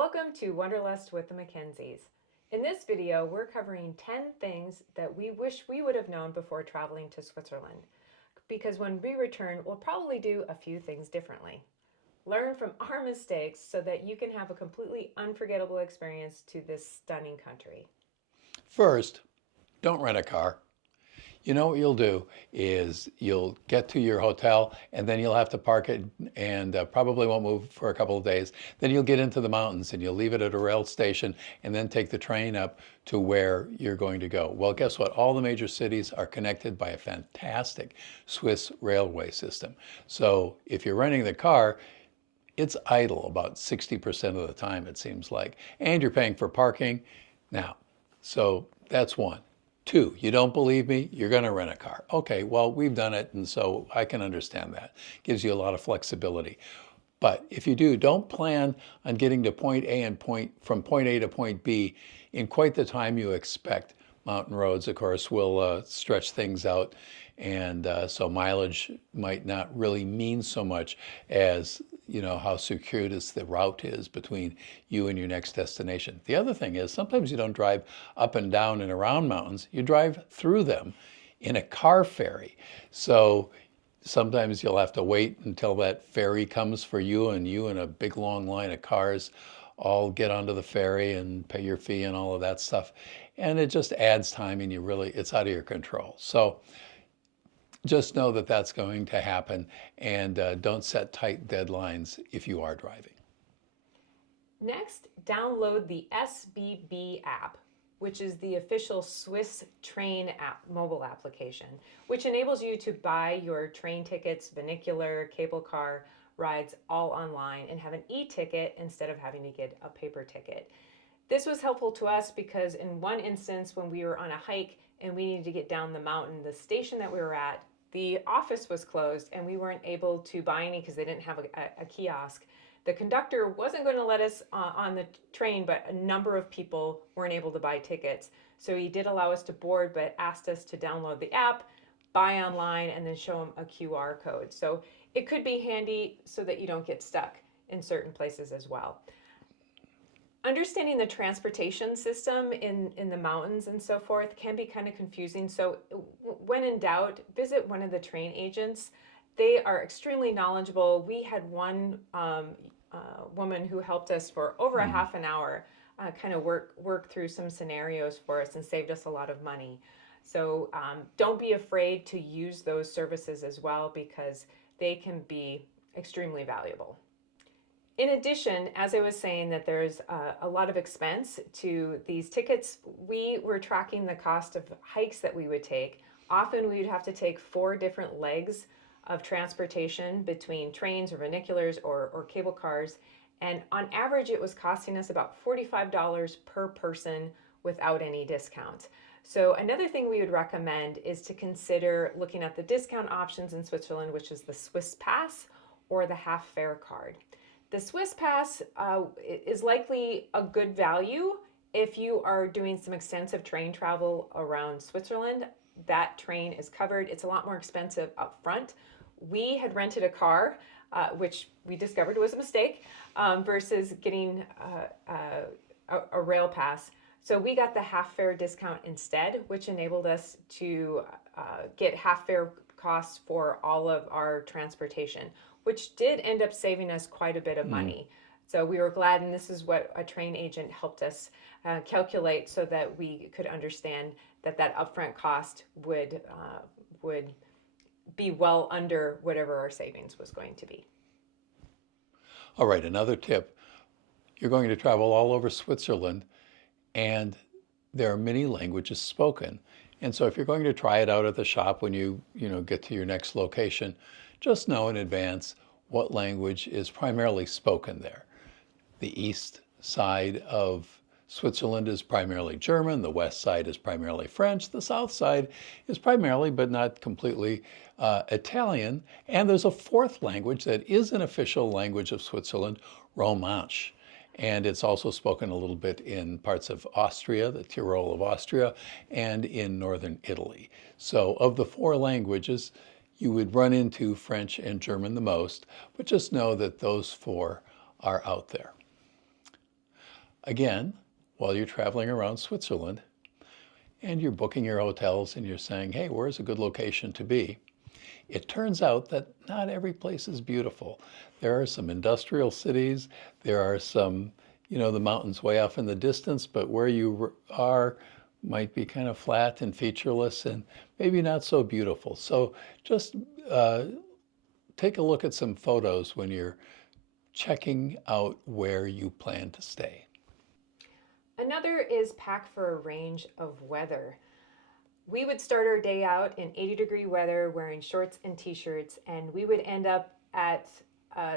Welcome to Wanderlust with the Mackenzies. In this video, we're covering 10 things that we wish we would have known before traveling to Switzerland, because when we return, we'll probably do a few things differently. Learn from our mistakes so that you can have a completely unforgettable experience to this stunning country. First, don't rent a car. You know what you'll do is you'll get to your hotel and then you'll have to park it and probably won't move for a couple of days. Then you'll get into the mountains and you'll leave it at a rail station and then take the train up to where you're going to go. Well, guess what? All the major cities are connected by a fantastic Swiss railway system. So if you're renting the car, it's idle about 60% of the time, it seems like, and you're paying for parking. Now, so that's one. Two, you don't believe me? You're going to rent a car. Okay, well, we've done it, and so I can understand that. Gives you a lot of flexibility. But if you do, don't plan on getting to point A and from point A to point B in quite the time you expect. Mountain roads, of course, will stretch things out, and so mileage might not really mean so much as how circuitous the route is between you and your next destination. The other thing is sometimes you don't drive up and down and around mountains, you drive through them in a car ferry. So sometimes you'll have to wait until that ferry comes for you, and you and a big long line of cars all get onto the ferry and pay your fee and all of that stuff. And it just adds time, and it's out of your control. So just know that that's going to happen, and don't set tight deadlines if you are driving. Next, download the SBB app, which is the official Swiss train mobile application, which enables you to buy your train tickets, funicular, cable car rides all online and have an e-ticket instead of having to get a paper ticket. This was helpful to us because in one instance when we were on a hike and we needed to get down the mountain, the station that we were at, the office was closed and we weren't able to buy any because they didn't have a kiosk. The conductor wasn't going to let us on the train, but a number of people weren't able to buy tickets. So he did allow us to board, but asked us to download the app, buy online, and then show him a QR code. So it could be handy so that you don't get stuck in certain places as well. Understanding the transportation system in the mountains and so forth can be kind of confusing. So when in doubt, visit one of the train agents. They are extremely knowledgeable. We had one woman who helped us for over a half an hour kind of work through some scenarios for us and saved us a lot of money. So don't be afraid to use those services as well, because they can be extremely valuable. In addition, as I was saying, that there's a lot of expense to these tickets, we were tracking the cost of hikes that we would take. Often we would have to take 4 different legs of transportation between trains or funiculars or cable cars. And on average, it was costing us about $45 per person without any discount. So another thing we would recommend is to consider looking at the discount options in Switzerland, which is the Swiss Pass or the half fare card. The Swiss Pass is likely a good value if you are doing some extensive train travel around Switzerland. That train is covered. It's a lot more expensive up front. We had rented a car, which we discovered was a mistake, versus getting a rail pass. So we got the half fare discount instead, which enabled us to get half fare costs for all of our transportation, which did end up saving us quite a bit of money. So we were glad, and this is what a train agent helped us calculate so that we could understand that upfront cost would be well under whatever our savings was going to be. All right, another tip. You're going to travel all over Switzerland, and there are many languages spoken. And so if you're going to try it out at the shop when you get to your next location, just know in advance what language is primarily spoken there. The east side of Switzerland is primarily German, the west side is primarily French, the south side is primarily, but not completely, Italian, and there's a fourth language that is an official language of Switzerland, Romansh. And it's also spoken a little bit in parts of Austria, the Tyrol of Austria, and in northern Italy. So of the 4 languages, you would run into French and German the most, but just know that those 4 are out there. again, while you're traveling around Switzerland and you're booking your hotels and you're saying, hey, where's a good location to be? It turns out that not every place is beautiful. There are some industrial cities, there are some, the mountains way off in the distance, but where you are might be kind of flat and featureless and maybe not so beautiful. So just take a look at some photos when you're checking out where you plan to stay. Another is pack for a range of weather. We would start our day out in 80-degree weather wearing shorts and t-shirts, and we would end up at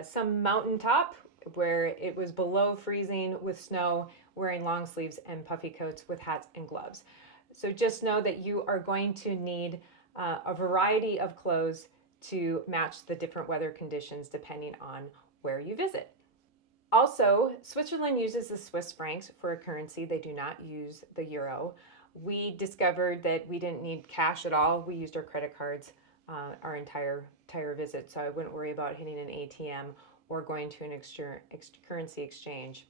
some mountaintop where it was below freezing with snow, wearing long sleeves and puffy coats with hats and gloves. So just know that you are going to need a variety of clothes to match the different weather conditions depending on where you visit. Also, Switzerland uses the Swiss francs for a currency. They do not use the euro. We discovered that we didn't need cash at all. We used our credit cards our entire visit, so I wouldn't worry about hitting an ATM or going to an currency exchange.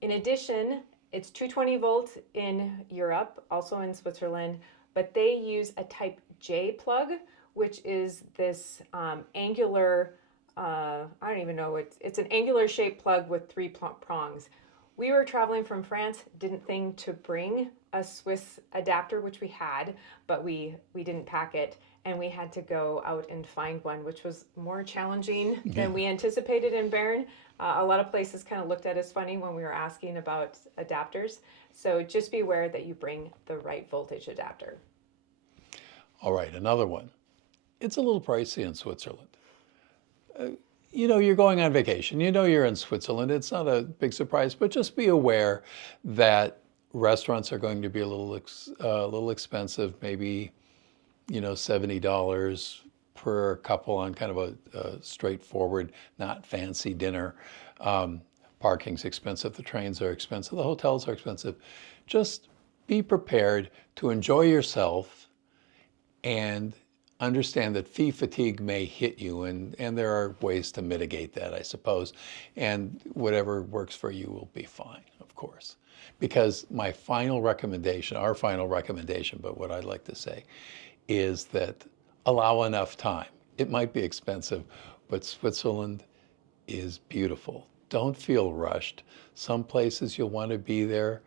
In addition, it's 220 volt in Europe, also in Switzerland, but they use a type J plug, which is this angular, I don't even know, it's an angular shaped plug with 3 prongs. We were traveling from France, didn't think to bring a Swiss adapter, which we had, but we didn't pack it, and we had to go out and find one, which was more challenging than we anticipated in Bern. A lot of places kind of looked at us funny when we were asking about adapters, so just be aware that you bring the right voltage adapter. All right, another one. It's a little pricey in Switzerland. You're going on vacation. You're in Switzerland. It's not a big surprise, but just be aware that restaurants are going to be a little expensive, maybe, $70 per couple on kind of a straightforward, not fancy dinner. Parking's expensive. The trains are expensive. The hotels are expensive. Just be prepared to enjoy yourself and understand that fee fatigue may hit you, and there are ways to mitigate that, I suppose. And whatever works for you will be fine, of course. Because our final recommendation, but what I'd like to say, is that allow enough time. It might be expensive, but Switzerland is beautiful. Don't feel rushed. Some places you'll want to be there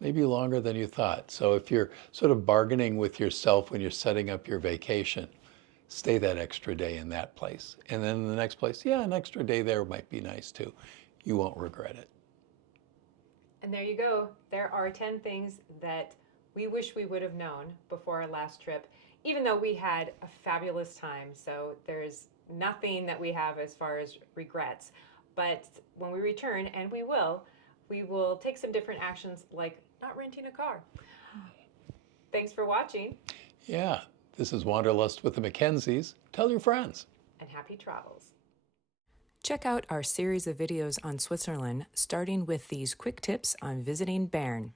maybe longer than you thought. So if you're sort of bargaining with yourself when you're setting up your vacation, stay that extra day in that place. And then in the next place, an extra day there might be nice too. You won't regret it. And there you go. There are 10 things that we wish we would have known before our last trip, even though we had a fabulous time. So there's nothing that we have as far as regrets. But when we return, and we will take some different actions like not renting a car. Thanks for watching. Yeah, this is Wanderlust with the Mackenzies. Tell your friends. And happy travels. Check out our series of videos on Switzerland, starting with these quick tips on visiting Bern.